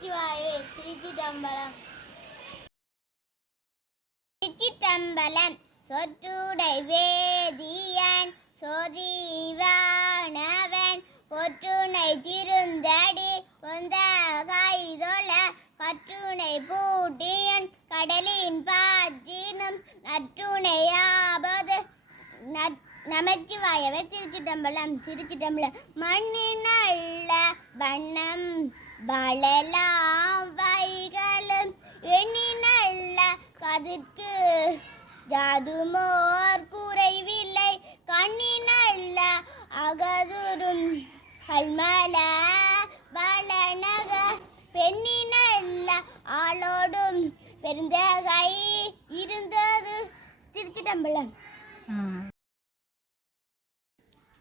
நமச்சிவாயே. திருச்சிற்றம்பலம். திருச்சிற்றம்பலம். சொற்றுடை வேதியன் சொதிவானவன் பொற்றுணை திருந்தடி பொந்த கைதொழ கற்றுணை பூட்டியன் கடலின் பாற்றினும் நற்றுணையாவது நமச்சிவாயவே. திருச்சிற்றம்பலம். திருச்சிற்றம்பலம். மண்ணின் நல்ல வண்ணம் வளலாம் வைகளும் எண்ணி நல்ல கதிர்க்கு ஜாதுமோர் குறைவில்லை கண்ணி நல்ல அகதுரும் கல்மல வளநக பெண்ணி நல்ல ஆளோடும் பெருந்தகை இருந்தது. திருச்சிற்றம்பலம்.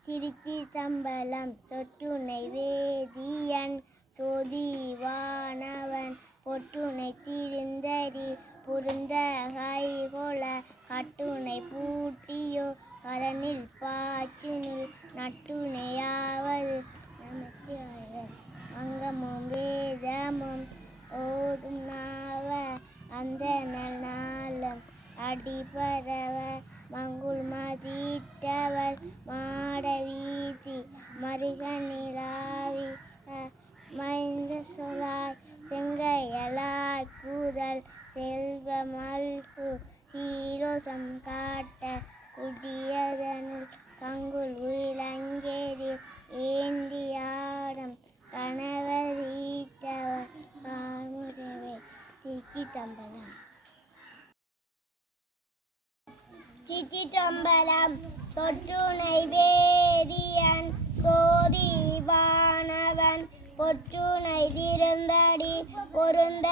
திருச்சிற்றம்பலம். சொற்றுணை வேதியன் சொதிவானவன் பொற்றுணை திருந்தடி பொருந்த கைகொள கட்டுணை பூட்டியோ கடனில் பாற்றினுள் நட்டுணையாவது நமச்சிவாய. அங்கமும் வேதமும் ஓதும் நாவ அந்த நாளும் அடிபரவ மங்குள் மதித்தவர் மாட வீதி மருகனிலாவி மைந்த சொலாய் செங்கையலாய் கூதல் செல்வ மல்கு சீரோசம் காட்ட குடியதனுள் கங்குல் உயிலங்கேரி ஏந்தியாடம் கணவர் ஈட்டவர் காமுறவே. திருச்சிற்றம்பலம். திருச்சிற்றம்பலம். சொற்றுணை வேதியன் சோதிவானவன் பொற்றுணை திருந்தடி பொருந்த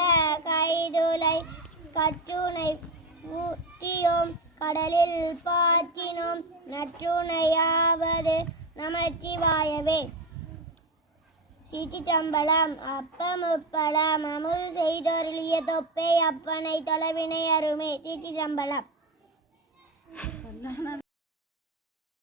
கைதுளை கற்றுணை ஊட்டியோம் கடலில் பாற்றினோம் நற்றுணையாவது நமச்சிவாயவே. திருச்சிற்றம்பலம். அப்பமுப்பலம் அமுது செய்தொருளிய தொப்பை அப்பனை தொலைவினை அருமே. திருச்சிற்றம்பலம்.